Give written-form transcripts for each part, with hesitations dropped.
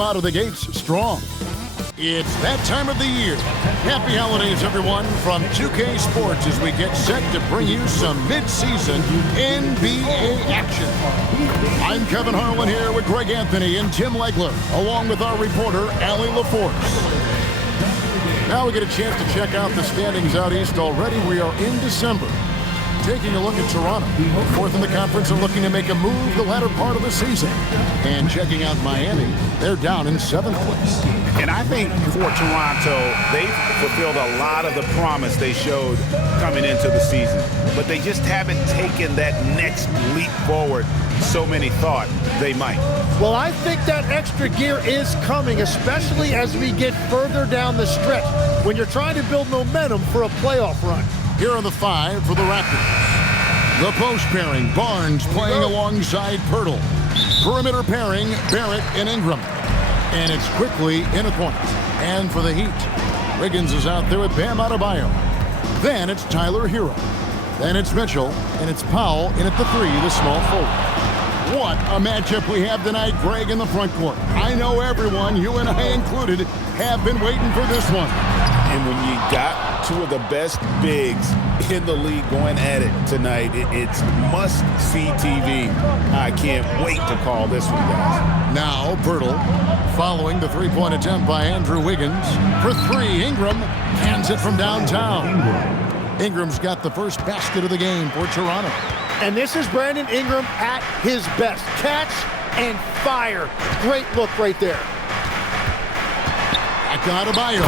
out of the gates strong. It's that time of the year. Happy holidays, everyone, from 2K Sports as we get set to bring you some mid-season NBA action. I'm Kevin Harlan here with Greg Anthony and Tim Legler, along with our reporter, Allie LaForce. Now we get a chance to check out the standings out east already. We are in December. Taking a look at Toronto, fourth in the conference and looking to make a move the latter part of the season. And checking out Miami, they're down in 7th place. And I think for Toronto, they've fulfilled a lot of the promise they showed coming into the season. But they just haven't taken that next leap forward so many thought they might. Well, I think that extra gear is coming, especially as we get further down the stretch when you're trying to build momentum for a playoff run. Here are the 5 for the Raptors. The post pairing, Barnes playing alongside Pirtle. Perimeter pairing, Barrett and Ingram. And it's quickly in a point. And for the Heat, Wiggins is out there with Bam Adebayo. Then it's Tyler Hero. Then it's Mitchell, and it's Powell in at the 3, the small forward. What a matchup we have tonight, Greg, in the front court. I know everyone, you and I included, have been waiting for this one. And when you got two of the best bigs in the league going at it tonight, it's must-see TV. I can't wait to call this one, guys. Now, Pirtle, following the three-point attempt by Andrew Wiggins. For 3, Ingram hands it from downtown. Ingram's got the first basket of the game for Toronto. And this is Brandon Ingram at his best. Catch and fire. Great look right there. Back to Adebayo.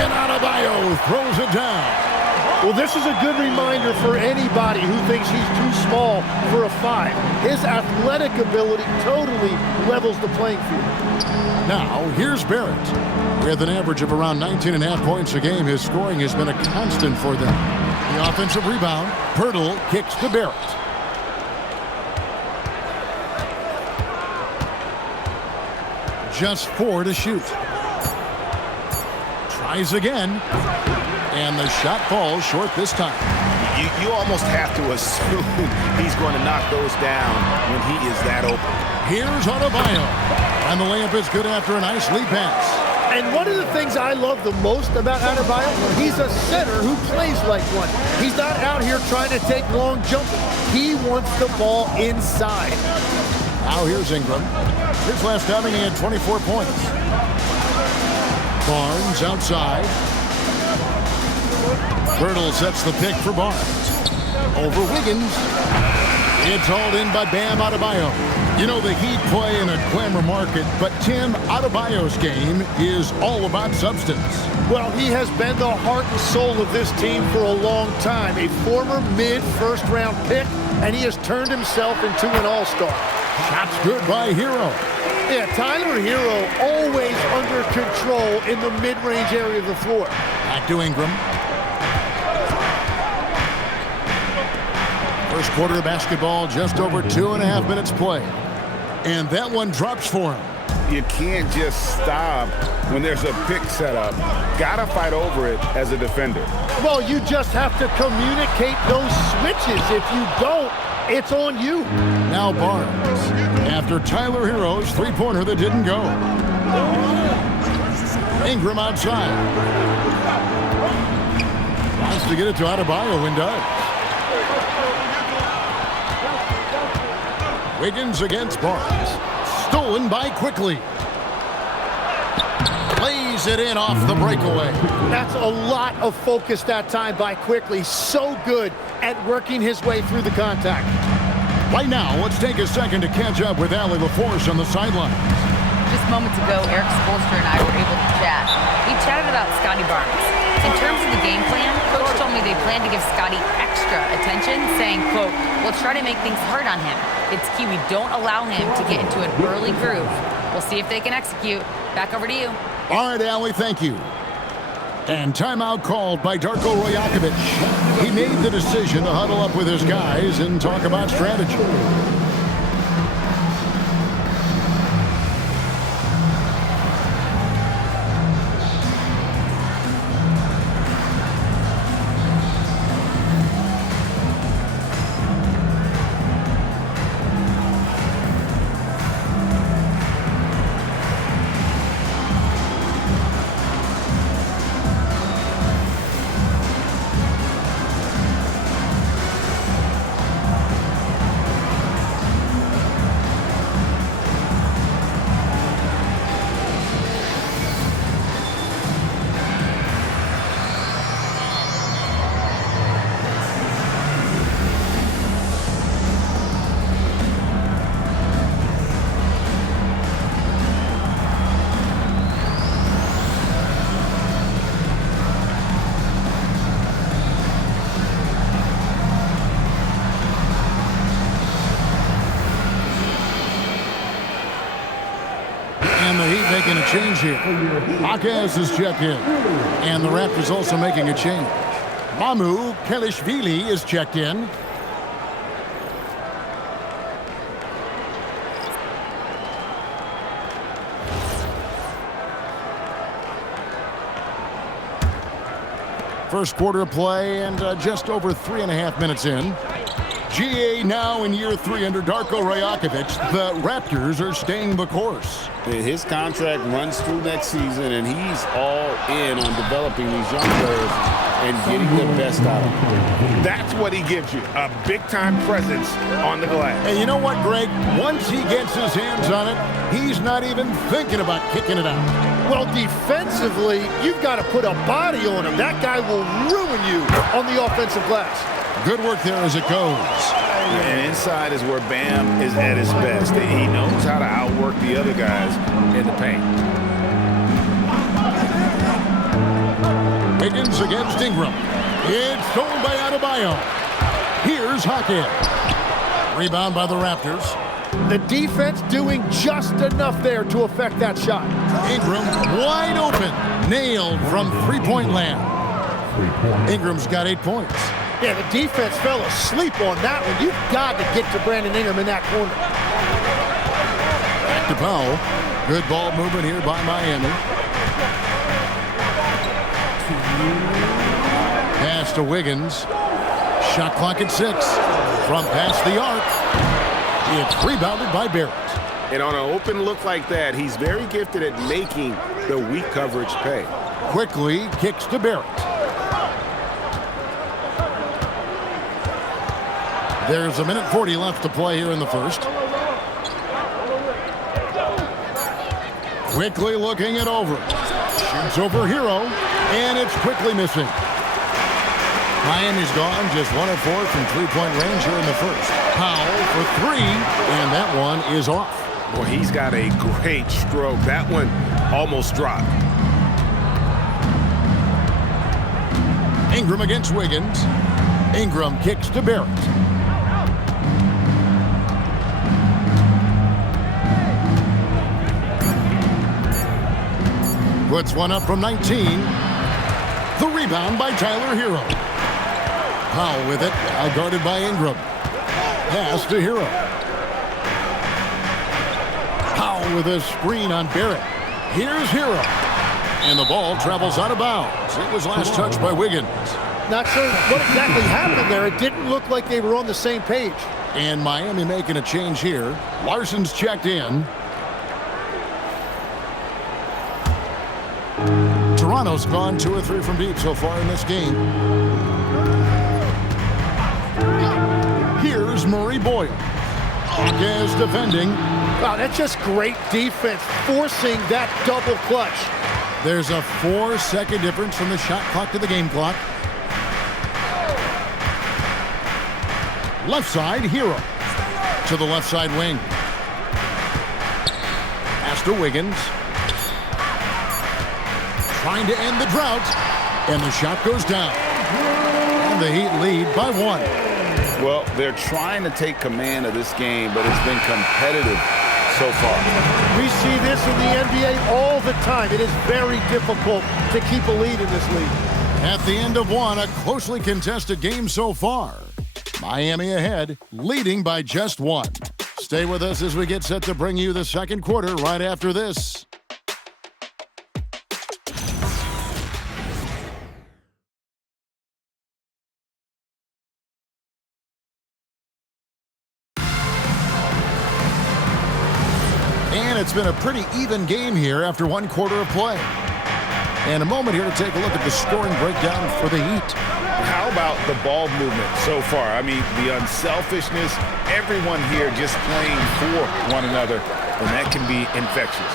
And Adebayo throws it down. Well, this is a good reminder for anybody who thinks he's too small for a 5. His athletic ability totally levels the playing field. Now, here's Barrett. With an average of around 19.5 points a game, his scoring has been a constant for them. The offensive rebound, Pirtle kicks to Barrett. Just 4 to shoot. Tries again. And the shot falls short this time. You almost have to assume he's going to knock those down when he is that open. Here's Adebayo. And the layup is good after a nice lead pass. And one of the things I love the most about Adebayo, he's a center who plays like one. He's not out here trying to take long jumpers. He wants the ball inside. Now here's Ingram. His last outing, he had 24 points. Barnes outside. Pirtle sets the pick for Barnes. Over Wiggins. It's hauled in by Bam Adebayo. You know, the Heat play in a glamour market, but Tim, Adebayo's game is all about substance. Well, he has been the heart and soul of this team for a long time. A former mid-first-round pick, and he has turned himself into an all-star. Shots good by Hero. Yeah, Tyler Hero always under control in the mid-range area of the floor. Back to Ingram. First quarter of basketball, just over 2.5 minutes play. And that one drops for him. You can't just stop when there's a pick set up. Gotta fight over it as a defender. Well, you just have to communicate those switches. If you don't, it's on you. Now Barnes, after Tyler Hero's three-pointer that didn't go. Ingram outside. Wants to get it to Adebayo and does. Wiggins against Barnes. Stolen by Quickly. Lays it in off the breakaway. That's a lot of focus that time by Quickly. So good at working his way through the contact. Right now, let's take a second to catch up with Allie LaForce on the sideline. Just moments ago, Eric Spoelstra and I were able to chat. We chatted about Scotty Barnes. In terms of the game plan, Coach told me they plan to give Scotty extra attention, saying, quote, "We'll try to make things hard on him. It's key we don't allow him to get into an early groove. We'll see if they can execute." Back over to you. All right, Allie, thank you. And timeout called by Darko Rajakovic. He made the decision to huddle up with his guys and talk about strategy. making a change here. Akaz is checked in. And the Raptors also making a change. Mamu Kelishvili is checked in. First quarter of play and just over 3.5 minutes in. GA now in year 3 under Darko Rajakovic. The Raptors are staying the course. His contract runs through next season, and he's all in on developing these young players and getting the best out of them. That's what he gives you, a big-time presence on the glass. And you know what, Greg? Once he gets his hands on it, he's not even thinking about kicking it out. Well, defensively, you've got to put a body on him. That guy will ruin you on the offensive glass. Good work there as it goes. And inside is where Bam is at his best. He knows how to outwork the other guys in the paint. Wiggins against Ingram. It's stolen by Adebayo. Here's Hackett. Rebound by the Raptors. The defense doing just enough there to affect that shot. Ingram wide open. Nailed from three-point land. Ingram's got 8 points. Yeah, the defense fell asleep on that one. You've got to get to Brandon Ingram in that corner. Back to Powell. Good ball movement here by Miami. Pass to Wiggins. Shot clock at 6. From past the arc. It's rebounded by Barrett. And on an open look like that, he's very gifted at making the weak coverage pay. Quickly kicks to Barrett. There's 1:40 left to play here in the first. Quickly looking it over. Shoots over Hero, and it's quickly missing. Miami's gone just 1 of 4 from three-point range here in the first. Powell for 3, and that one is off. Well, he's got a great stroke. That one almost dropped. Ingram against Wiggins. Ingram kicks to Barrett. Puts one up from 19. The rebound by Tyler Hero. Powell with it, guarded by Ingram. Pass to Hero. Powell with a screen on Barrett. Here's Hero. And the ball travels out of bounds. It was last touched by Wiggins. Not sure what exactly happened there. It didn't look like they were on the same page. And Miami making a change here. Larson's checked in. Toronto's gone 2 or 3 from deep so far in this game. Here's Murray Boyle. Is defending. Wow, that's just great defense, forcing that double clutch. There's a 4-second difference from the shot clock to the game clock. Left side, Hero. To the left side wing. Pass to Wiggins. Trying to end the drought, and the shot goes down. And the Heat lead by 1. Well, they're trying to take command of this game, but it's been competitive so far. We see this in the NBA all the time. It is very difficult to keep a lead in this league. At the end of 1, a closely contested game so far. Miami ahead, leading by just 1. Stay with us as we get set to bring you the second quarter right after this. And it's been a pretty even game here after 1 quarter of play. And a moment here to take a look at the scoring breakdown for the Heat. How about the ball movement so far? I mean, the unselfishness, everyone here just playing for one another, and that can be infectious.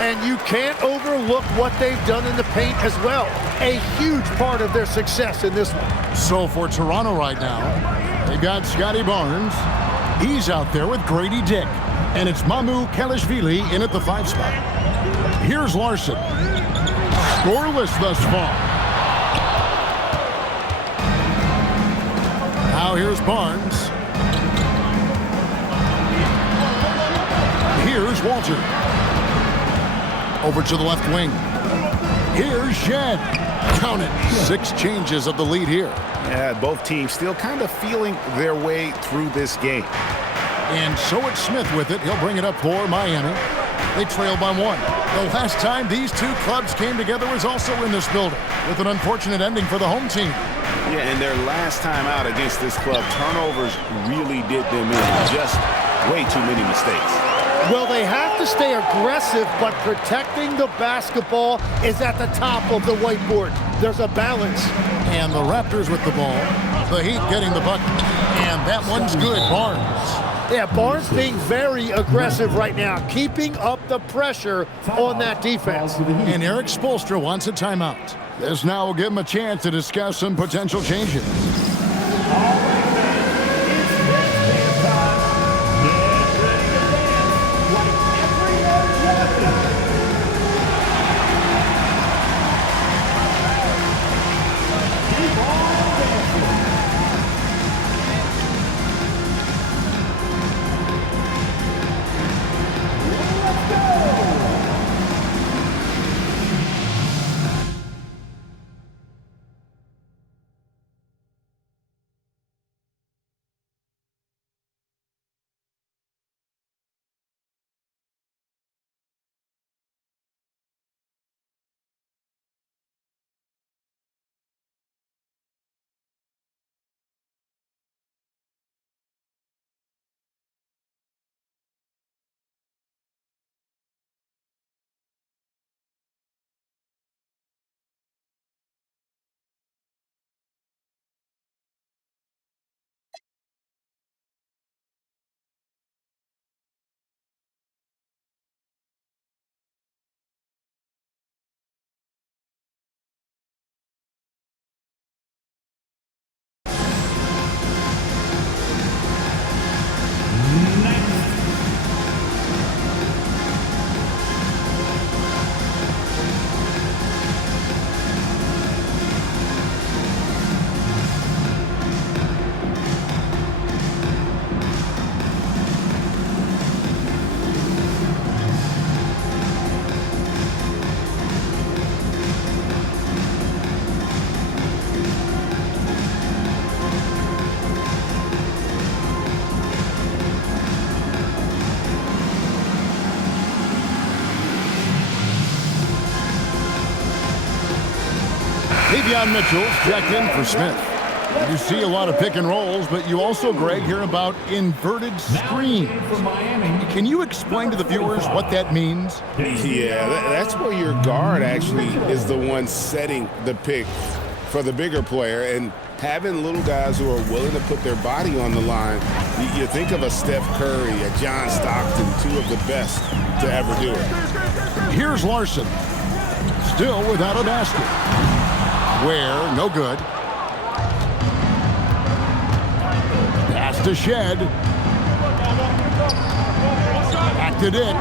And you can't overlook what they've done in the paint as well. A huge part of their success in this one. So for Toronto right now, they've got Scotty Barnes. He's out there with Grady Dick. And it's Mamu Kelishvili in at the 5 spot. Here's Larson. Scoreless thus far. Now here's Barnes. Here's Walter. Over to the left wing. Here's Shed. Count it. 6 changes of the lead here. Yeah, both teams still kind of feeling their way through this game. And so it's Smith with it. He'll bring it up for Miami. They trail by 1. The last time these two clubs came together was also in this building, with an unfortunate ending for the home team. Yeah, and their last time out against this club, turnovers really did them in. Just way too many mistakes. Well, they have to stay aggressive, but protecting the basketball is at the top of the whiteboard. There's a balance. And the Raptors with the ball. The Heat getting the bucket. And that one's good. Barnes. Yeah, Barnes being very aggressive right now, keeping up the pressure on that defense. And Eric Spoelstra wants a timeout. This now will give him a chance to discuss some potential changes. Davion Mitchell's checked in for Smith. You see a lot of pick and rolls, but you also, Greg, hear about inverted screens. Can you explain to the viewers what that means? Yeah, that's where your guard actually is the one setting the pick for the bigger player, and having little guys who are willing to put their body on the line. You think of a Steph Curry, a John Stockton, two of the best to ever do it. Here's Larson, still without a basket. Where, no good. Pass to Shed. Back to Dick.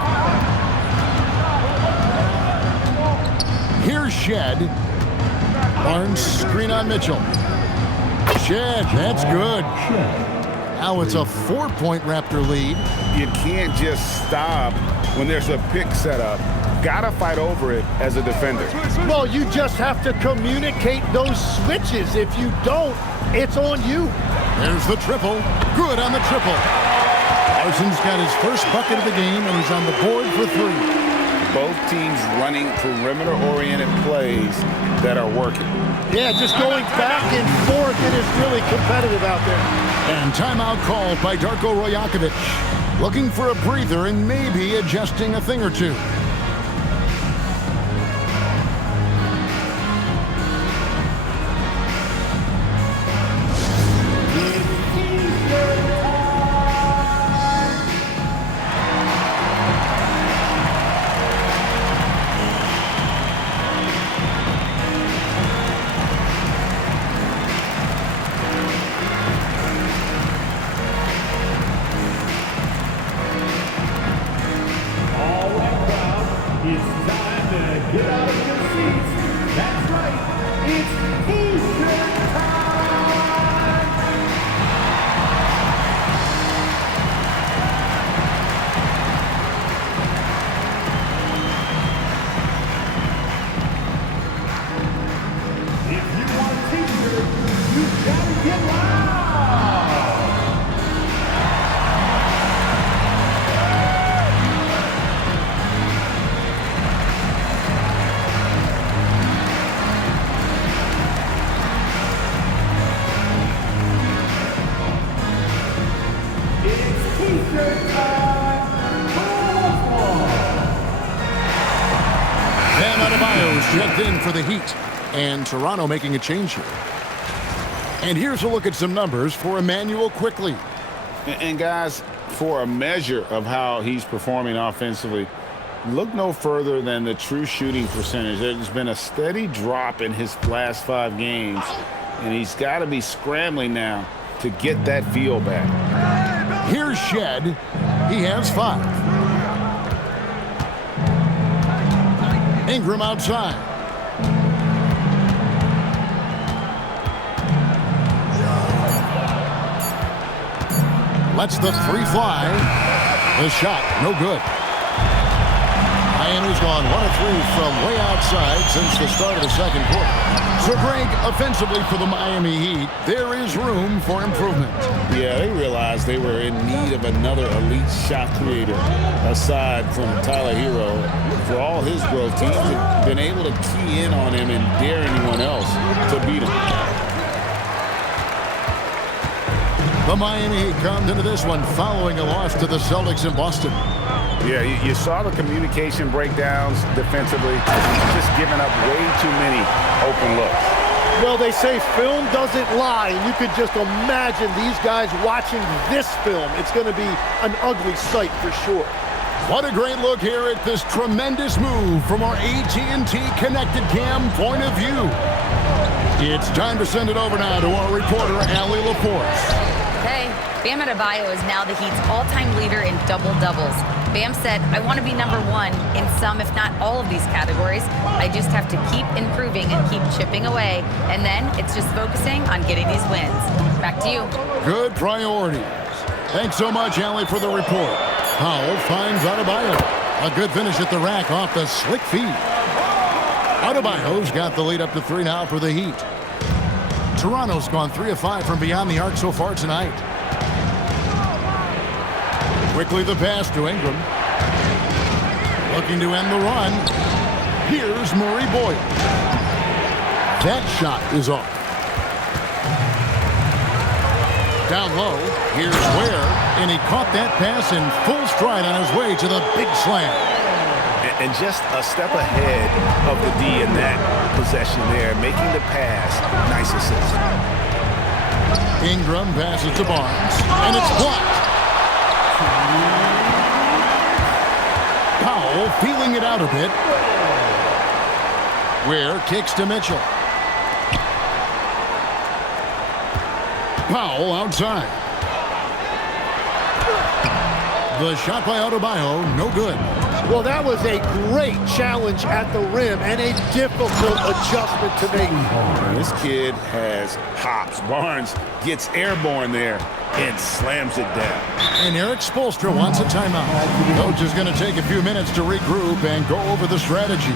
Here's Shed. Barnes screen on Mitchell. Shed, that's good. Now it's a 4-point Raptor lead. You can't just stop when there's a pick set up. Gotta fight over it as a defender. Well, you just have to communicate those switches. If you don't, it's on you. There's the triple. Good on the triple. Larson's got his first bucket of the game, and he's on the board for 3. Both teams running perimeter-oriented plays that are working. Yeah, just going back and forth. It is really competitive out there. And timeout called by Darko Rajakovic. Looking for a breather and maybe adjusting a thing or two. Adebayo's checked in for the Heat. And Toronto making a change here. And here's a look at some numbers for Emmanuel quickly. And guys, for a measure of how he's performing offensively, look no further than the true shooting percentage. There's been a steady drop in his last 5 games, and he's got to be scrambling now to get that feel back. Here's Shed. He has 5. Ingram outside. Lets the 3 fly. The shot, no good. Miami's gone 1 of 3 from way outside since the start of the second quarter. So, Greg, offensively for the Miami Heat, there is room for improvement. Yeah, they realized they were in need of another elite shot creator aside from Tyler Hero. For all his growth, teams have been able to key in on him and dare anyone else to beat him. The Miami Heat comes into this one following a loss to the Celtics in Boston. Yeah, you saw the communication breakdowns defensively, just giving up way too many open looks. Well, they say film doesn't lie, and you could just imagine these guys watching this film. It's going to be an ugly sight for sure. What a great look here at this tremendous move from our AT&T Connected Cam point of view. It's time to send it over now to our reporter, Allie LaForce. Hey, Bam Adebayo is now the Heat's all-time leader in double-doubles. Bam said, I want to be number 1 in some, if not all of these categories. I just have to keep improving and keep chipping away. And then it's just focusing on getting these wins. Back to you. Good priorities. Thanks so much, Allie, for the report. Powell finds Adebayo. A good finish at the rack off the slick feed. Adebayo's got the lead up to 3 now for the Heat. Toronto's gone 3 of 5 from beyond the arc so far tonight. Quickly the pass to Ingram. Looking to end the run. Here's Murray Boyle. That shot is off. Down low, here's Ware, and he caught that pass in full stride on his way to the big slam. And just a step ahead of the D in that possession there, making the pass. Nice assist. Ingram passes to Barnes, and it's blocked. Powell feeling it out a bit. Ware kicks to Mitchell. Powell outside. The shot by Adebayo, no good. Well, that was a great challenge at the rim and a difficult adjustment to make. This kid has hops. Barnes gets airborne there and slams it down. And Eric Spoelstra wants a timeout. Coach is going to take a few minutes to regroup and go over the strategy.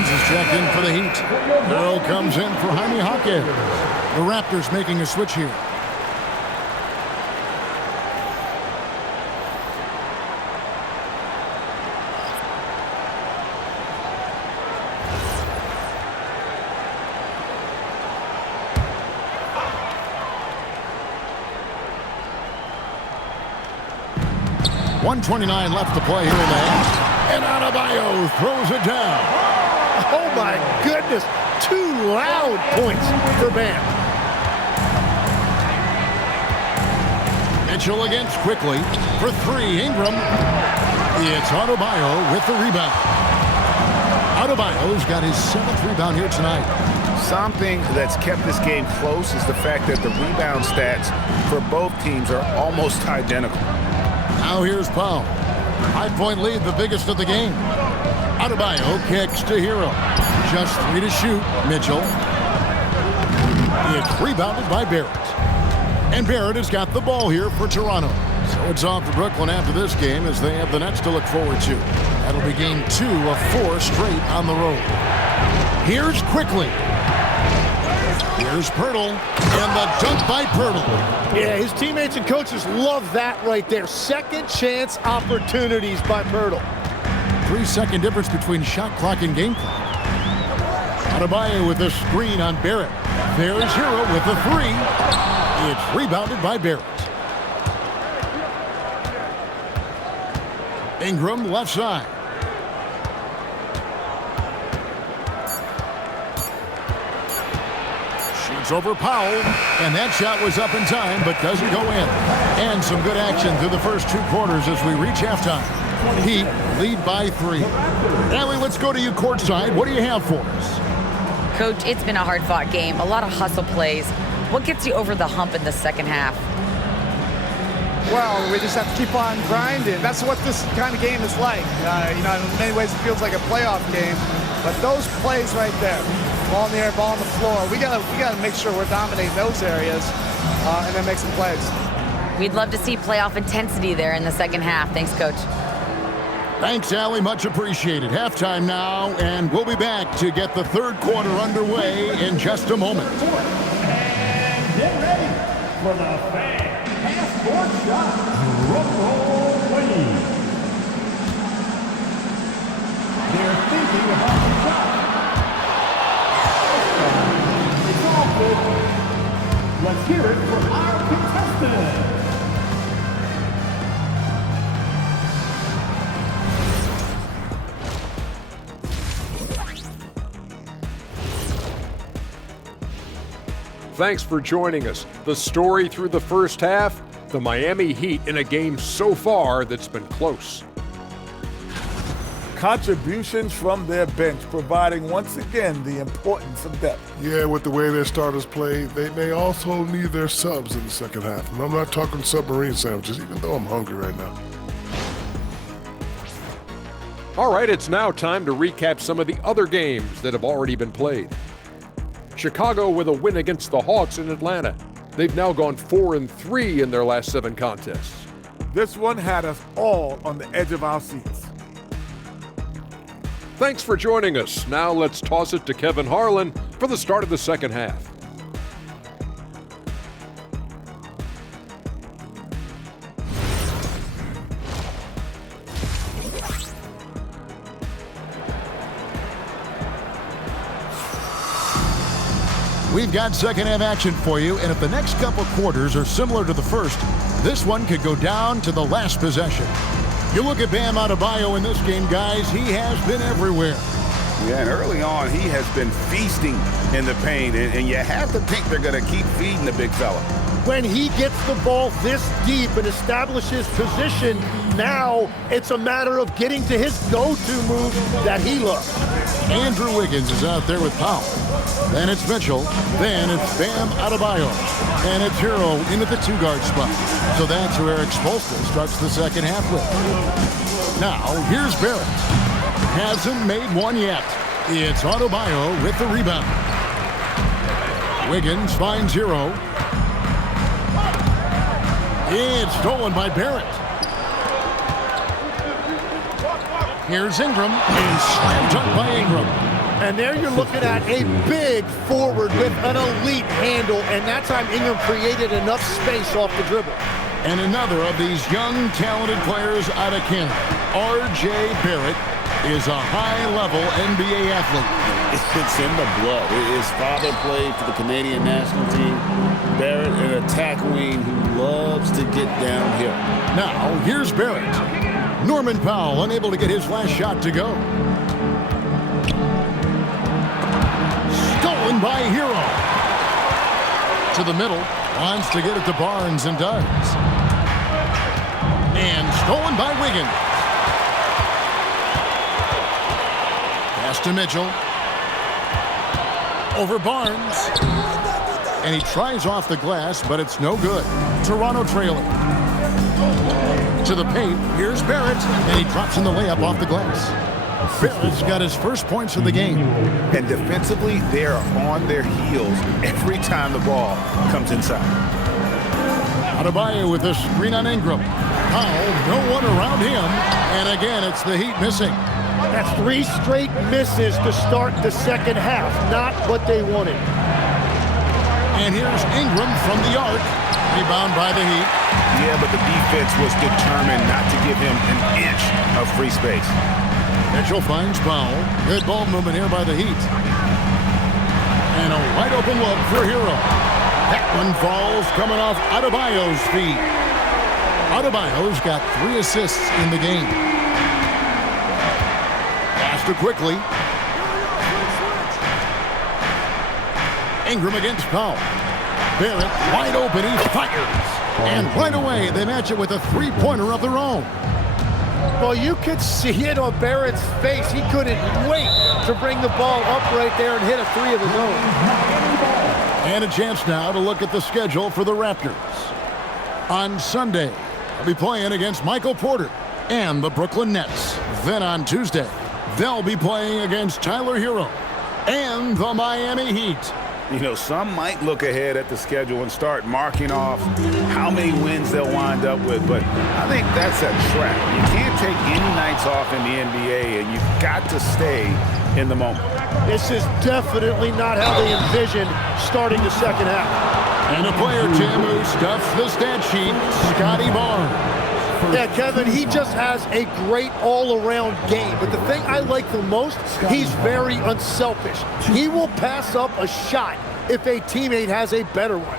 Is checked in for the Heat. Earl comes in for Jaime Jaquez. The Raptors making a switch here. .129 left to play here in the half. And Adebayo throws it down. Oh, my goodness. goodness, 2 loud points for Bam. Mitchell against quickly for 3. Ingram. It's Adebayo with the rebound. Adebayo's got his 7th rebound here tonight. Something that's kept this game close is the fact that the rebound stats for both teams are almost identical. Now here's Powell. 5-point lead, the biggest of the game. Adebayo kicks to Hero. Just 3 to shoot. Mitchell. It's rebounded by Barrett. And Barrett has got the ball here for Toronto. So it's off to Brooklyn after this game as they have the Nets to look forward to. That'll be game 2 of 4 straight on the road. Here's quickly. Here's Pirtle, and the dunk by Pirtle. Yeah, his teammates and coaches love that right there. Second chance opportunities by Pirtle. 3-second difference between shot clock and game clock. Adebayo with a screen on Barrett. There's Hero with the 3. It's rebounded by Barrett. Ingram left side. Shoots over Powell, and that shot was up in time but doesn't go in. And some good action through the first 2 quarters as we reach halftime. Heat lead by 3. Allie, let's go to you courtside. What do you have for us? Coach, it's been a hard-fought game, a lot of hustle plays. What gets you over the hump in the second half? Well, we just have to keep on grinding. That's what this kind of game is like. In many ways it feels like a playoff game, but those plays right there, ball in the air, ball on the floor, we gotta make sure we're dominating those areas and then make some plays. We'd love to see playoff intensity there in the second half. Thanks, Coach. Thanks, Allie. Much appreciated. Halftime now, and we'll be back to get the 3rd quarter underway in just a moment. And get ready for the fan half-court shot. Drum roll, please. They're thinking about the shot. It's all good. Let's hear it from our contestant. Thanks for joining us. The story through the first half, the Miami Heat in a game so far that's been close. Contributions from their bench, providing once again the importance of depth. Yeah, with the way their starters play, they may also need their subs in the second half. And I'm not talking submarine sandwiches, even though I'm hungry right now. All right, it's now time to recap some of the other games that have already been played. Chicago with a win against the Hawks in Atlanta. They've now gone 4-3 in their last 7 contests. This one had us all on the edge of our seats. Thanks for joining us. Now let's toss it to Kevin Harlan for the start of the second half. We've got second half action for you, and if the next couple quarters are similar to the first, this one could go down to the last possession. You look at Bam Adebayo in this game, guys, he has been everywhere. Yeah, and early on, he has been feasting in the paint, and you have to think they're going to keep feeding the big fella. When he gets the ball this deep and establishes position, now it's a matter of getting to his go-to move that he loves. Andrew Wiggins is out there with Powell. Then it's Mitchell. Then it's Bam Adebayo. And it's Hero into the 2-guard spot. So that's where Eric Spoelstra starts the second half with. Now, here's Barrett. Hasn't made one yet. It's Adebayo with the rebound. Wiggins finds Hero. It's stolen by Barrett. Here's Ingram, and slam dunk by Ingram. And there you're looking at a big forward with an elite handle, and that time Ingram created enough space off the dribble. And another of these young, talented players out of Canada, R.J. Barrett, is a high-level NBA athlete. It's in the blood. His father played for the Canadian national team. Barrett, an attack wing who loves to get downhill. Now, here's Barrett. Norman Powell unable to get his last shot to go. won by Hero. To the middle. Wants to get it to Barnes and does. And stolen by Wiggins. Pass to Mitchell. Over Barnes. And he tries off the glass, but it's no good. Toronto trailing. To the paint. Here's Barrett. And he drops in the layup off the glass. Barrett's got his first points of the game. And defensively, they are on their heels every time the ball comes inside. Adebayo with a screen on Ingram. Powell, no one around him. And again, it's the Heat missing. That's 3 straight misses to start the second half. Not what they wanted. And here's Ingram from the arc. Rebound by the Heat. Yeah, but the defense was determined not to give him an inch of free space. Mitchell finds Powell. Good ball movement here by the Heat. And a wide open look for Hero. That one falls coming off Adebayo's feet. Adebayo's got 3 assists in the game. Pass to quickly. Ingram against Powell. Barrett wide open. He fires. And right away they match it with a 3-pointer of their own. Well, you could see it on Barrett's face. He couldn't wait to bring the ball up right there and hit a 3 of his own. And a chance now to look at the schedule for the Raptors. On Sunday, they'll be playing against Michael Porter and the Brooklyn Nets. Then on Tuesday, they'll be playing against Tyler Hero and the Miami Heat. You know, some might look ahead at the schedule and start marking off how many wins they'll wind up with, but I think that's a trap. You can't take any nights off in the NBA, and you've got to stay in the moment. This is definitely not how they envisioned starting the second half. And a player, Tim, who stuffs the stat sheet, Scotty Barnes. Yeah, Kevin, he just has a great all-around game. But the thing I like the most, he's very unselfish. He will pass up a shot if a teammate has a better one.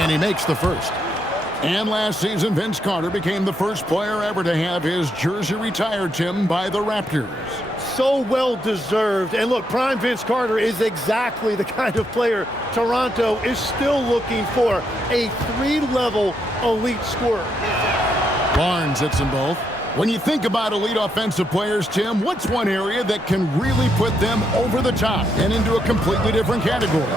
And he makes the first. And last season, Vince Carter became the first player ever to have his jersey retired, Tim, by the Raptors. So well deserved. And look, prime Vince Carter is exactly the kind of player Toronto is still looking for. A 3-level elite scorer. Barnes hits them both. When you think about elite offensive players, Tim, what's one area that can really put them over the top and into a completely different category?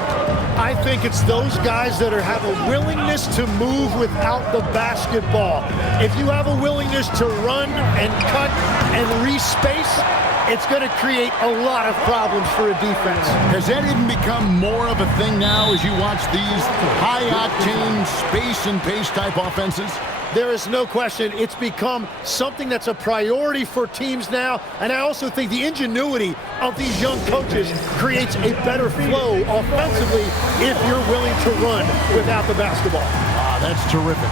I think it's those guys that have a willingness to move without the basketball. If you have a willingness to run and cut and re-space, it's going to create a lot of problems for a defense. Has that even become more of a thing now as you watch these high-octane space and pace type offenses? There is no question it's become something that's a priority for teams now, and I also think the ingenuity of these young coaches creates a better flow offensively if you're willing to run without the basketball. That's terrific.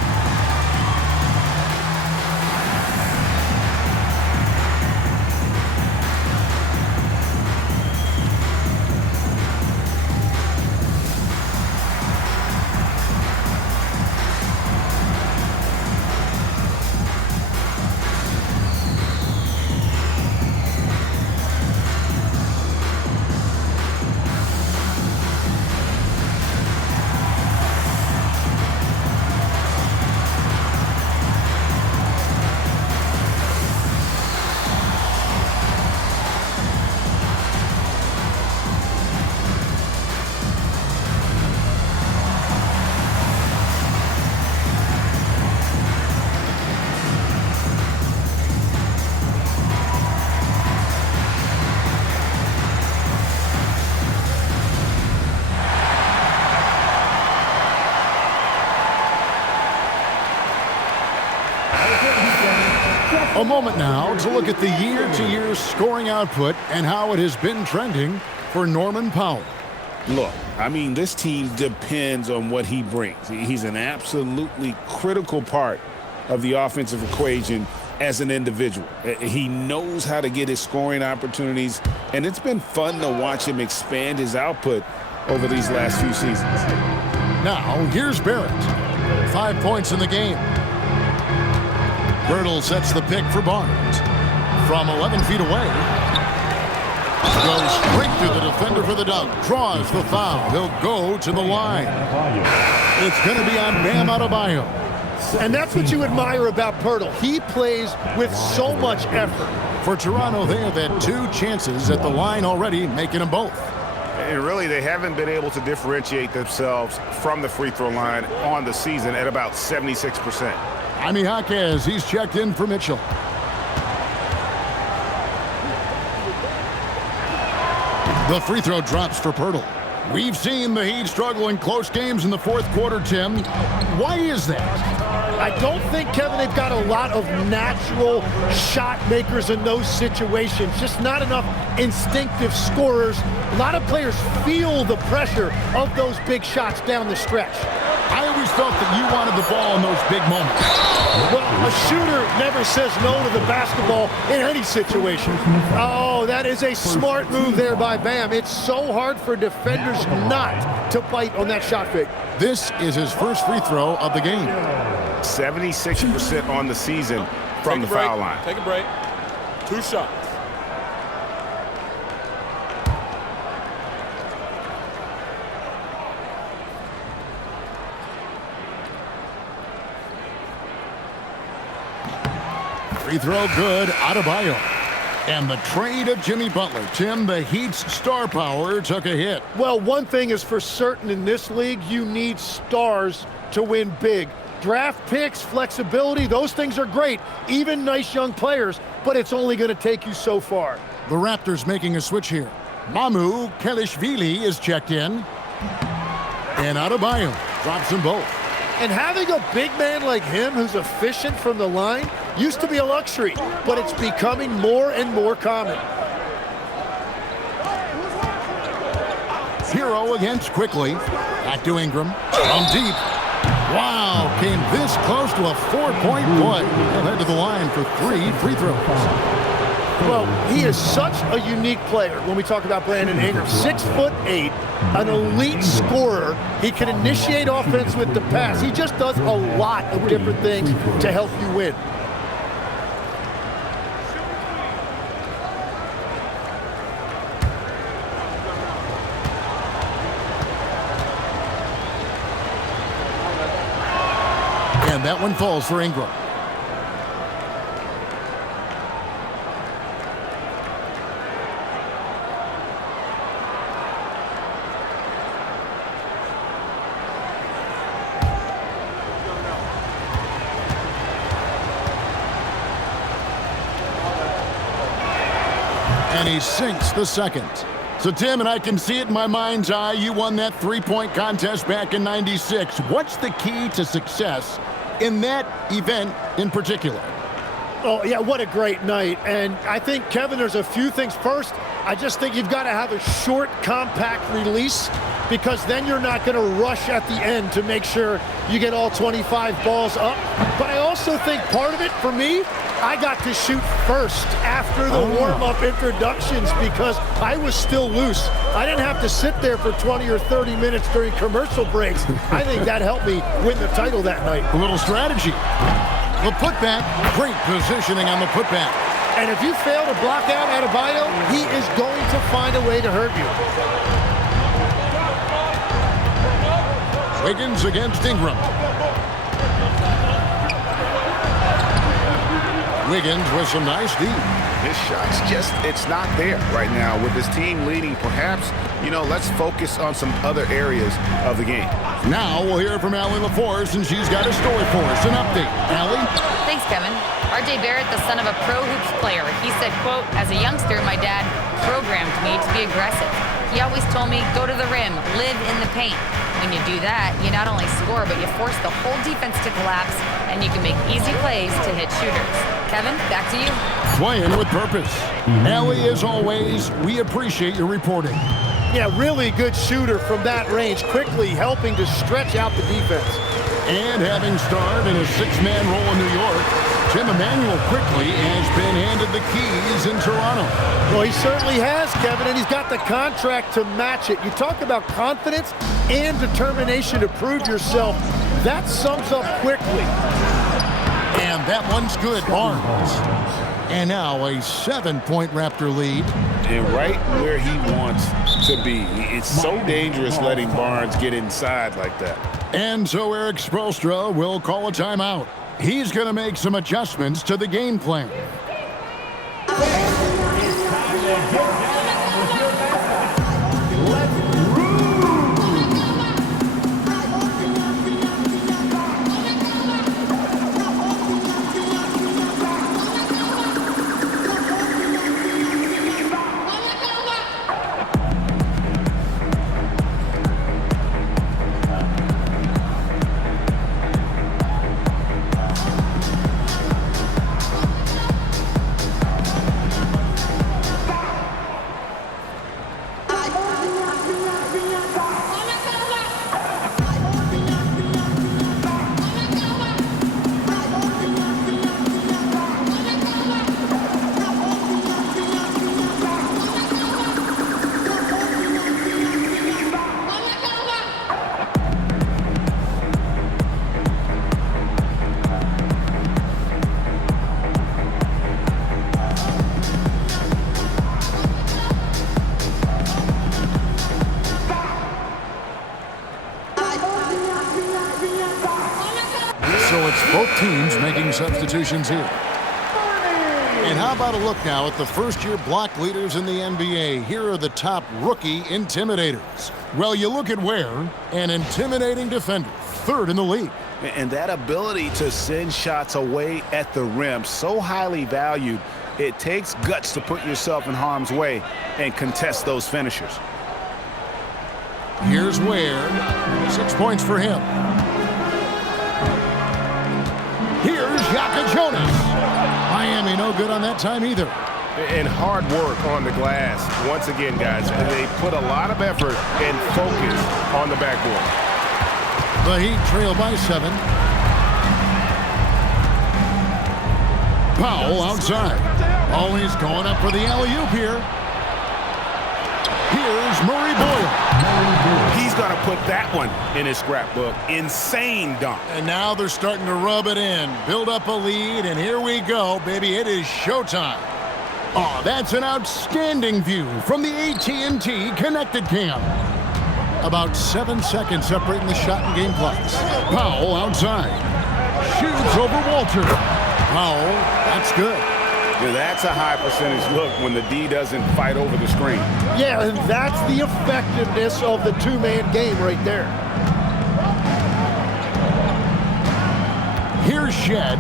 A moment now to look at the year-to-year scoring output and how it has been trending for Norman Powell. Look, I mean, this team depends on what he brings. He's an absolutely critical part of the offensive equation as an individual. He knows how to get his scoring opportunities, and it's been fun to watch him expand his output over these last few seasons. Now, here's Barrett. 5 points in the game. Birtle sets the pick for Barnes. From 11 feet away. Goes straight through the defender for the dunk. Draws the foul. He'll go to the line. It's going to be on Bam Adebayo. And that's what you admire about Pirtle. He plays with so much effort. For Toronto, they have had 2 chances at the line already, making them both. And really, they haven't been able to differentiate themselves from the free throw line on the season at about 76%. Jaime Jaquez, he's checked in for Mitchell. The free throw drops for Pirtle. We've seen the Heat struggle in close games in the fourth quarter, Tim. Why is that? I don't think, Kevin, they've got a lot of natural shot makers in those situations. Just not enough instinctive scorers. A lot of players feel the pressure of those big shots down the stretch. I always felt that you wanted the ball in those big moments. Well, a shooter never says no to the basketball in any situation. Oh, that is a smart move there by Bam. It's so hard for defenders not to bite on that shot fake. This is his first free throw of the game. 76% on the season from the foul line. Take a break. 2 shots. Free throw good, Adebayo. And the trade of Jimmy Butler. Tim, the Heat's star power took a hit. Well, one thing is for certain in this league, you need stars to win big. Draft picks, flexibility, those things are great. Even nice young players, but it's only going to take you so far. The Raptors making a switch here. Mamu Kelishvili is checked in. And Adebayo drops them both. And having a big man like him who's efficient from the line used to be a luxury, but it's becoming more and more common. Hero against quickly. Back to Ingram. From deep. Wow, came this close to a 4-point play. He'll head to the line for 3 free throws. Well, he is such a unique player when we talk about Brandon Ingram. 6'8", an elite scorer. He can initiate offense with the pass. He just does a lot of different things to help you win. And that one falls for Ingram. And he sinks the second. So, Tim, and I can see it in my mind's eye, you won that 3-point contest back in '96. What's the key to success in that event in particular? Oh, yeah, what a great night. And I think, Kevin, there's a few things. First, I just think you've got to have a short, compact release, because then you're not going to rush at the end to make sure you get all 25 balls up. But I also think part of it, for me, I got to shoot first after the warm-up introductions because I was still loose. I didn't have to sit there for 20 or 30 minutes during commercial breaks. I think that helped me win the title that night. A little strategy. The putback, great positioning on the putback. And if you fail to block out Adebayo, he is going to find a way to hurt you. Wiggins against Ingram. Wiggins with some nice D. His shot's just, it's not there right now. With his team leading, perhaps, let's focus on some other areas of the game. Now we'll hear from Allie LaForce, and she's got a story for us. An update. Allie? Thanks, Kevin. R.J. Barrett, the son of a pro hoops player, he said, quote, as a youngster, my dad programmed me to be aggressive. He always told me, go to the rim, live in the paint. When you do that, you not only score, but you force the whole defense to collapse, and you can make easy plays to hit shooters. Kevin, back to you. Playing with purpose. Allie, as always, we appreciate your reporting. Yeah, really good shooter from that range, quickly helping to stretch out the defense. And having starred in a 6-man role in New York, Tim Emmanuel quickly has been handed the keys in Toronto. Well, he certainly has, Kevin, and he's got the contract to match it. You talk about confidence and determination to prove yourself. That sums up quickly. And that one's good, Barnes. And now a 7-point Raptor lead. And right where he wants to be. It's so dangerous letting Barnes get inside like that. And so Eric Spoelstra will call a timeout. He's going to make some adjustments to the game plan. So it's both teams making substitutions here. And how about a look now at the first-year block leaders in the NBA? Here are the top rookie intimidators. Well, you look at Ware, an intimidating defender, third in the league. And that ability to send shots away at the rim, so highly valued, it takes guts to put yourself in harm's way and contest those finishers. Here's Ware. 6 points for him. Here's Yaka Jonas. Miami no good on that time either. And hard work on the glass. Once again, guys, they put a lot of effort and focus on the backboard. The Heat trail by 7. Powell outside. Oh, he's going up for the alley-oop here. Here's Murray Boyle. He's going to put that one in his scrapbook. Insane dunk. And now they're starting to rub it in. Build up a lead, and here we go, baby. It is showtime. Oh, that's an outstanding view from the AT&T Connected Cam. About 7 seconds separating the shot and game clocks. Powell outside. Shoots over Walter. Powell, that's good. Yeah, that's a high percentage look when the D doesn't fight over the screen. Yeah, and that's the effectiveness of the two-man game right there. Here's Shed.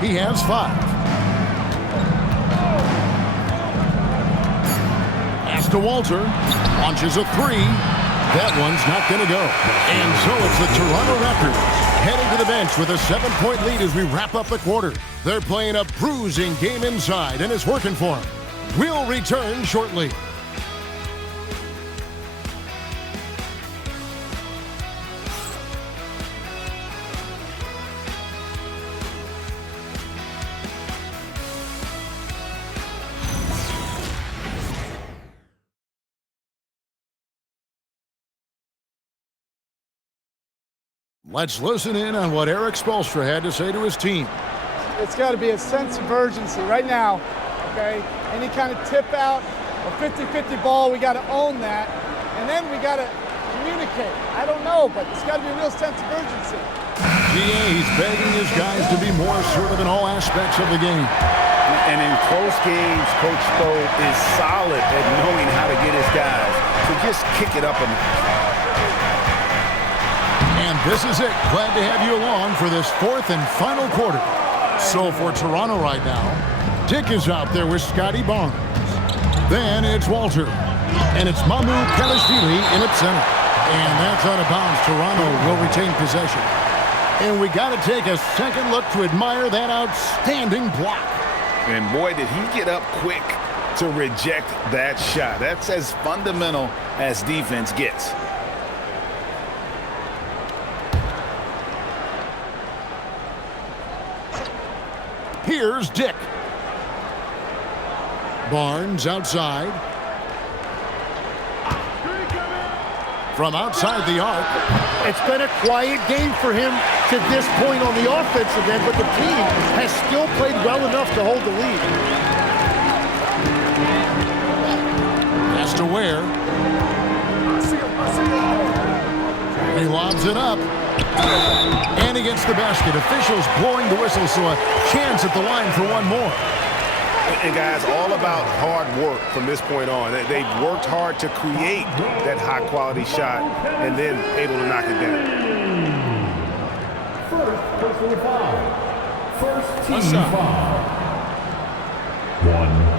He has 5. Pass to Walter. Launches a 3. That one's not going to go. And so it's the Toronto Raptors heading to the bench with a 7-point lead as we wrap up the quarter. They're playing a bruising game inside, and it's working for them. We'll return shortly. Let's listen in on what Eric Spoelstra had to say to his team. It's got to be a sense of urgency right now, okay? Any kind of tip out or 50-50 ball, we got to own that. And then we got to communicate. I don't know, but it's got to be a real sense of urgency. He's begging his guys to be more assertive in all aspects of the game. And in close games, Coach Spo is solid at knowing how to get his guys to just kick it up a notch. And this is it. Glad to have you along for this 4th and final quarter. So for Toronto right now, Dick is out there with Scotty Barnes. Then it's Walter. And it's Mamu Kelishvili in at center. And that's out of bounds. Toronto will retain possession. And we got to take a second look to admire that outstanding block. And boy, did he get up quick to reject that shot. That's as fundamental as defense gets. Here's Dick. Barnes outside. From outside the arc. It's been a quiet game for him to this point on the offensive end, but the team has still played well enough to hold the lead. Pass to Ware. He lobs it up. And he gets the basket. Officials blowing the whistle, so a chance at the line for one more. And guys, all about hard work from this point on. They've worked hard to create that high-quality shot and then able to knock it down. First personal foul. First team foul. 1.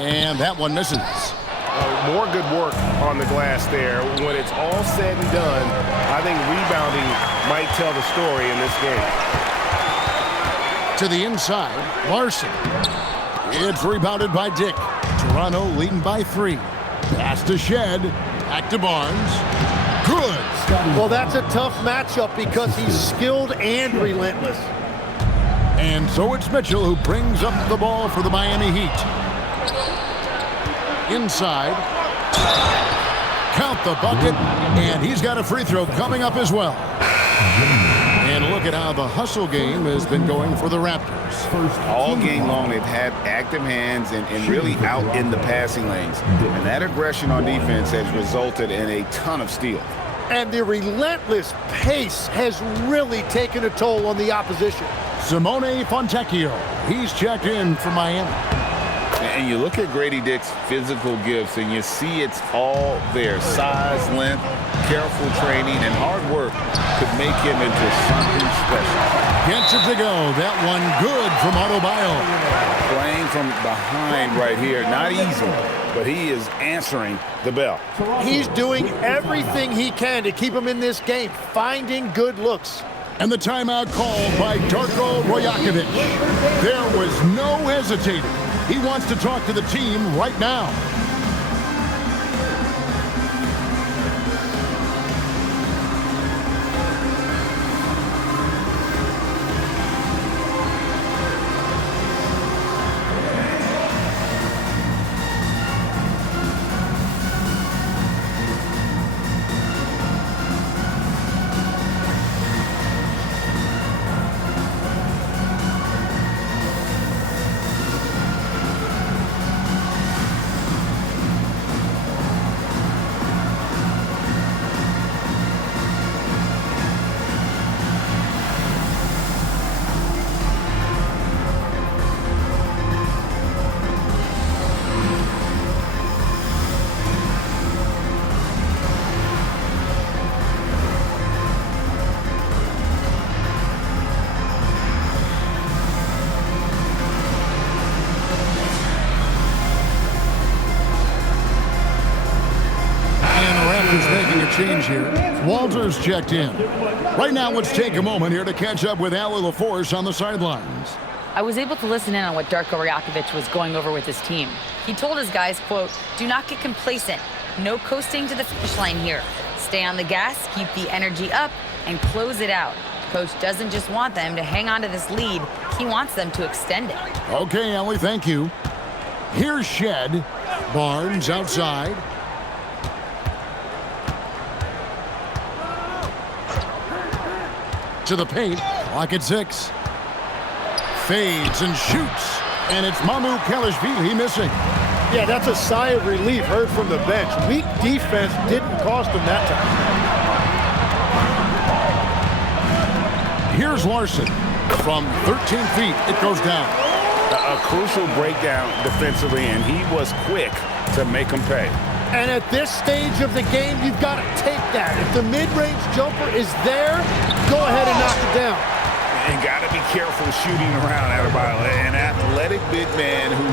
And that one misses. More good work on the glass there. When it's all said and done, I think rebounding might tell the story in this game. To the inside, Larson. It's rebounded by Dick. Toronto leading by 3. Pass to Shed. Back to Barnes. Good. Well, that's a tough matchup because he's skilled and relentless. And so it's Mitchell who brings up the ball for the Miami Heat. Inside. Count the bucket. And he's got a free throw coming up as well. And look at how the hustle game has been going for the Raptors. All game long, they've had active hands and really out in the passing lanes. And that aggression on defense has resulted in a ton of steals. And the relentless pace has really taken a toll on the opposition. Simone Fontecchio. He's checked in for Miami. And you look at Grady Dick's physical gifts, and you see it's all there. Size, length, careful training, and hard work could make him into something special. Gets it to go. That one good from Adebayo. Playing from behind right here. Not easy, but he is answering the bell. He's doing everything he can to keep him in this game, finding good looks. And the timeout called by Darko Rajakovic. There was no hesitating. He wants to talk to the team right now. Change here. Walters checked in. Right now, let's take a moment here to catch up with Allie LaForce on the sidelines. I was able to listen in on what Darko Rajakovic was going over with his team. He told his guys, quote, "Do not get complacent. No coasting to the finish line here. Stay on the gas, keep the energy up, and close it out. Coach doesn't just want them to hang on to this lead. He wants them to extend it." Okay, Allie, thank you. Here's Shed. Barnes outside. To the paint, clock at 6. Fades and shoots, and it's Mamu Kalashvili missing. Yeah, that's a sigh of relief heard from the bench. Weak defense didn't cost them that time. Here's Larson. From 13 feet, it goes down. A crucial breakdown defensively, and he was quick to make them pay. And at this stage of the game, you've got to take that. If the mid-range jumper is there, go ahead and knock it down. And got to be careful shooting around Adebayo. An athletic big man who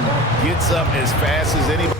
gets up as fast as anybody.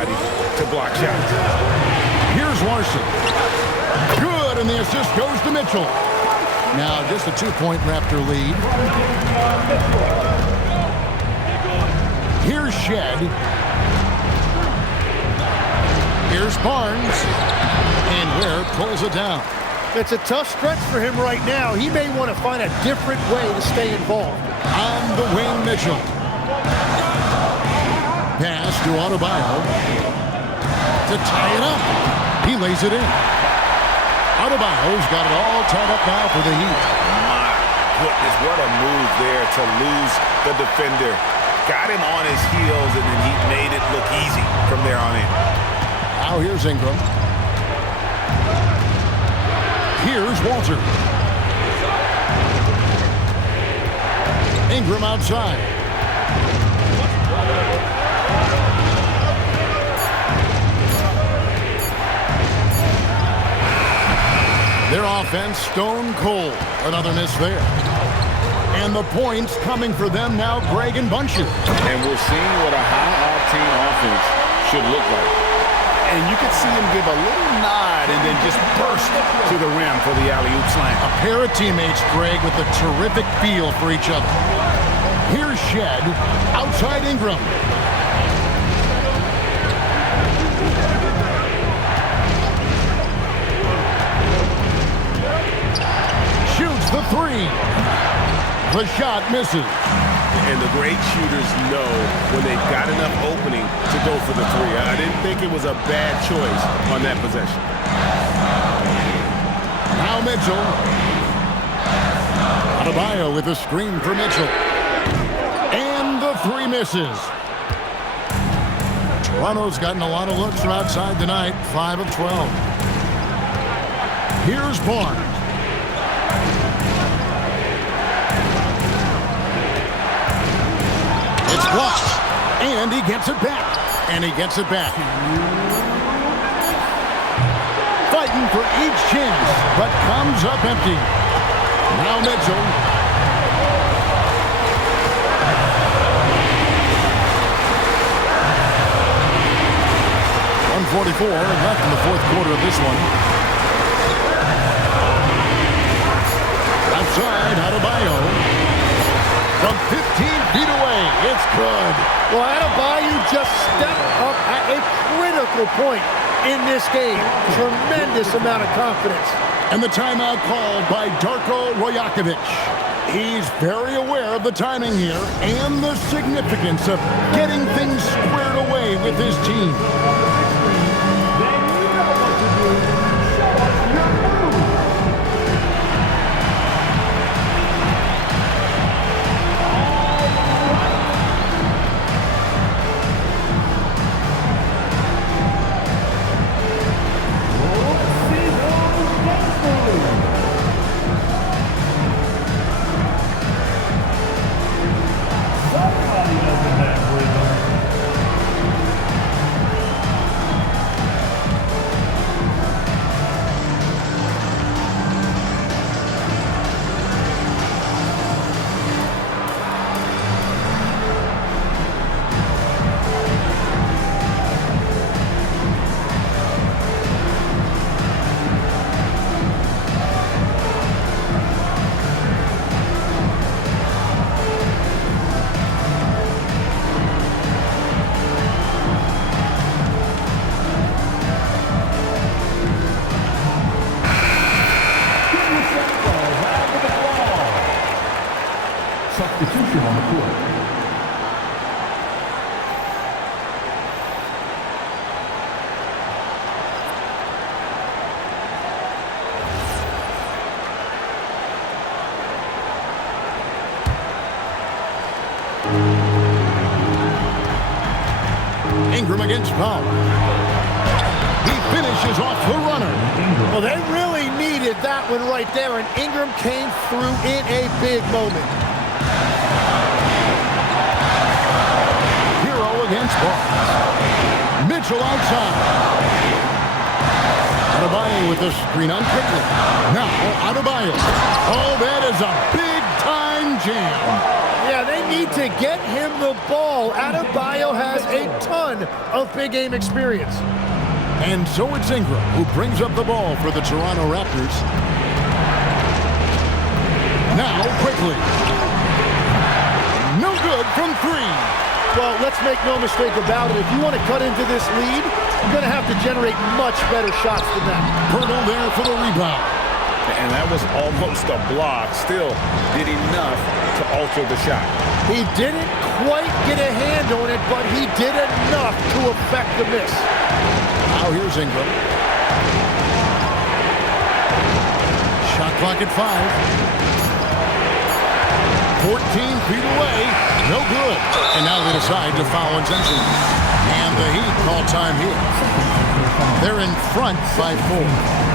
to block shots. Here's Larson. Good, and the assist goes to Mitchell. Now just a 2-point Raptor lead. Here's Shed. Here's Barnes. And Ware pulls it down. It's a tough stretch for him right now. He may want to find a different way to stay involved. On the wing, Mitchell. Pass to Adebayo. To tie it up. He lays it in. Adebayo's got it all tied up now for the Heat. My goodness, what a move there to lose the defender. Got him on his heels, and then he made it look easy from there on in. Now here's Ingram. Here's Walter. Ingram outside. Their offense stone cold. Another miss there. And the points coming for them now, Greg and Buncher. And we're seeing what a high-octane offense should look like. And you could see him give a little nod and then just burst to the rim for the alley-oop slam. A pair of teammates, Greg, with a terrific feel for each other. Here's Shed, outside Ingram. Shoots the three. The shot misses. And the great shooters know when they've got enough opening to go for the three. I didn't think it was a bad choice on that possession. Now Mitchell. Adebayo with a screen for Mitchell. And the three misses. Toronto's gotten a lot of looks from outside tonight, 5 of 12. Here's Barnes. It's blocked. And he gets it back. And he gets it back. Fighting for each chance, but comes up empty. Now Mitchell. 1:44 left in the fourth quarter of this one. Outside, Adebayo. From 15 feet away, it's good. Well, Adebayo just stepped up at a critical point in this game. Tremendous amount of confidence. And the timeout called by Darko Rajakovic. He's very aware of the timing here and the significance of getting things squared away with his team. Substitution on the court. Ingram against Powell. He finishes off the runner. Well, they really needed that one right there, and Ingram came through in a big moment. Hero against Barnes. Mitchell outside. Adebayo with the screen on quickly. Now Adebayo. Oh, that is a big-time jam. Yeah, they need to get him the ball. Adebayo has a ton of big game experience. And so it's Ingram who brings up the ball for the Toronto Raptors. Now quickly. No good from three. Well, let's make no mistake about it. If you want to cut into this lead, you're going to have to generate much better shots than that. Pirtle there for the rebound. And that was almost a block. Still did enough to alter the shot. He didn't quite get a hand on it, but he did enough to affect the miss. Now here's Ingram. Shot clock at 5. 14 feet away. No good. And now they decide to foul intentionally. And the Heat call time here. They're in front by 4.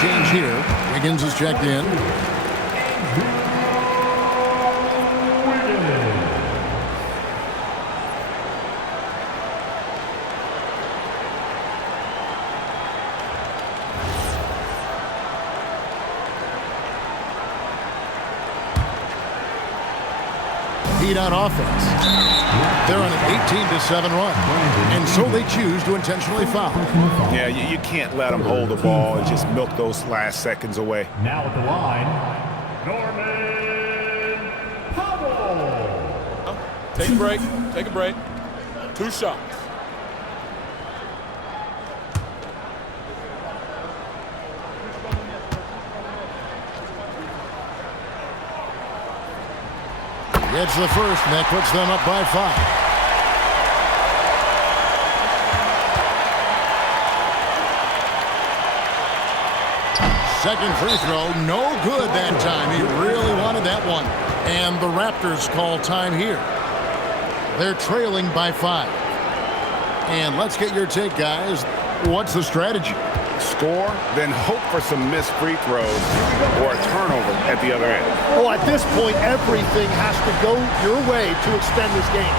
Change here. Wiggins is checked in. Heat on offense. They're on an 18-7 run, and so they choose to intentionally foul. Yeah, you can't let them hold the ball and just milk those last seconds away. Now at the line, Norman Powell. Take a break. Take a break. 2 shots. Gets the first, and that puts them up by 5. Second free throw, no good that time. He really wanted that one. And the Raptors call time here. They're trailing by 5. And let's get your take, guys. What's the strategy? Score, then hope for some missed free throws or a turnover at the other end. Well, at this point, everything has to go your way to extend this game.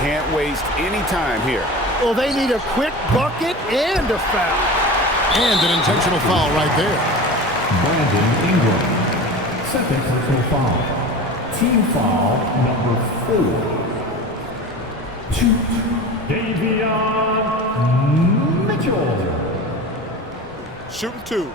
can't waste any time here. Well, they need a quick bucket and a foul. And an intentional foul right there. Brandon Ingram. Second personal foul. Team foul number 4. Davion Mitchell. Shooting 2.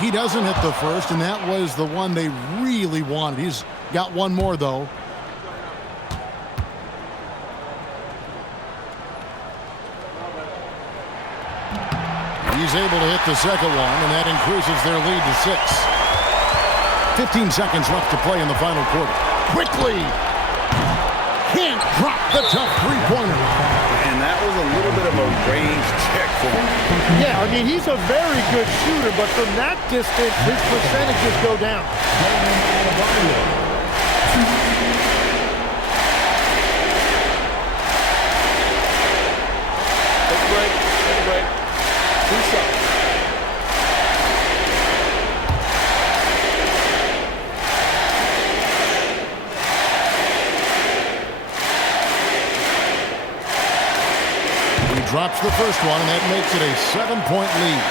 He doesn't hit the first, and that was the one they really wanted. He's got one more, though. He's able to hit the second one, and that increases their lead to 6. 15 seconds left to play in the final quarter. Quickly! Can't drop the tough three-pointer. And that was a little bit of a range check for him. Yeah, I mean, he's a very good shooter, but from that distance, his percentages go down. Take a break. Take a break. Do something. Drops the first one, and that makes it a 7-point lead.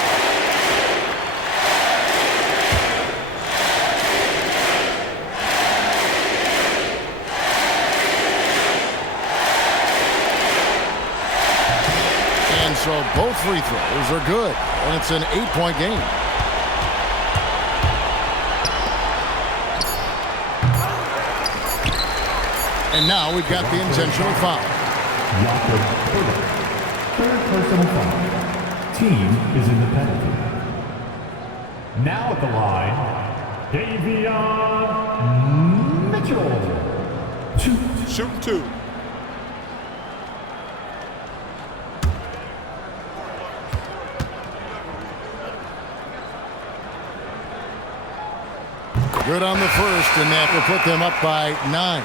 And so both free throws are good, and it's an 8-point game. And now we've got the intentional foul. Third personal foul. Team is in the penalty. Now at the line, Davion Mitchell. Shooting 2. Good on the first, and that will put them up by 9.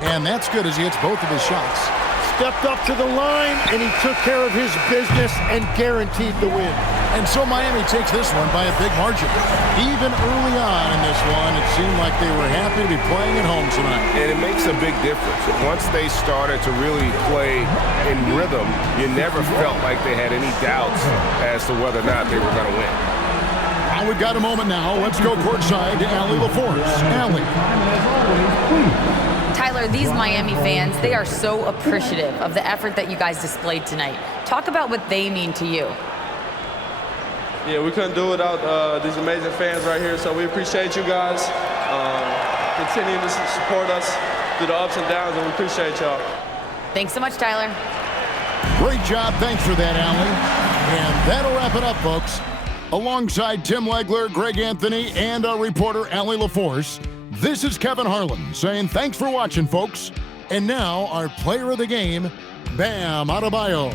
And that's good as he hits both of his shots. Stepped up to the line, and he took care of his business and guaranteed the win. And so Miami takes this one by a big margin. Even early on in this one, it seemed like they were happy to be playing at home tonight. And it makes a big difference. Once they started to really play in rhythm, you never felt like they had any doubts as to whether or not they were going to win. Well, we've got a moment now. Let's go courtside to Allie LaForce. Allie. Tyler, these Miami fans, they are so appreciative of the effort that you guys displayed tonight. Talk about what they mean to you. Yeah, we couldn't do it without these amazing fans right here, so we appreciate you guys. Continue to support us through the ups and downs, and we appreciate y'all. Thanks so much, Tyler. Great job. Thanks for that, Allie. And that'll wrap it up, folks. Alongside Tim Legler, Greg Anthony, and our reporter, Allie LaForce, this is Kevin Harlan saying thanks for watching, folks. And now our player of the game, Bam Adebayo.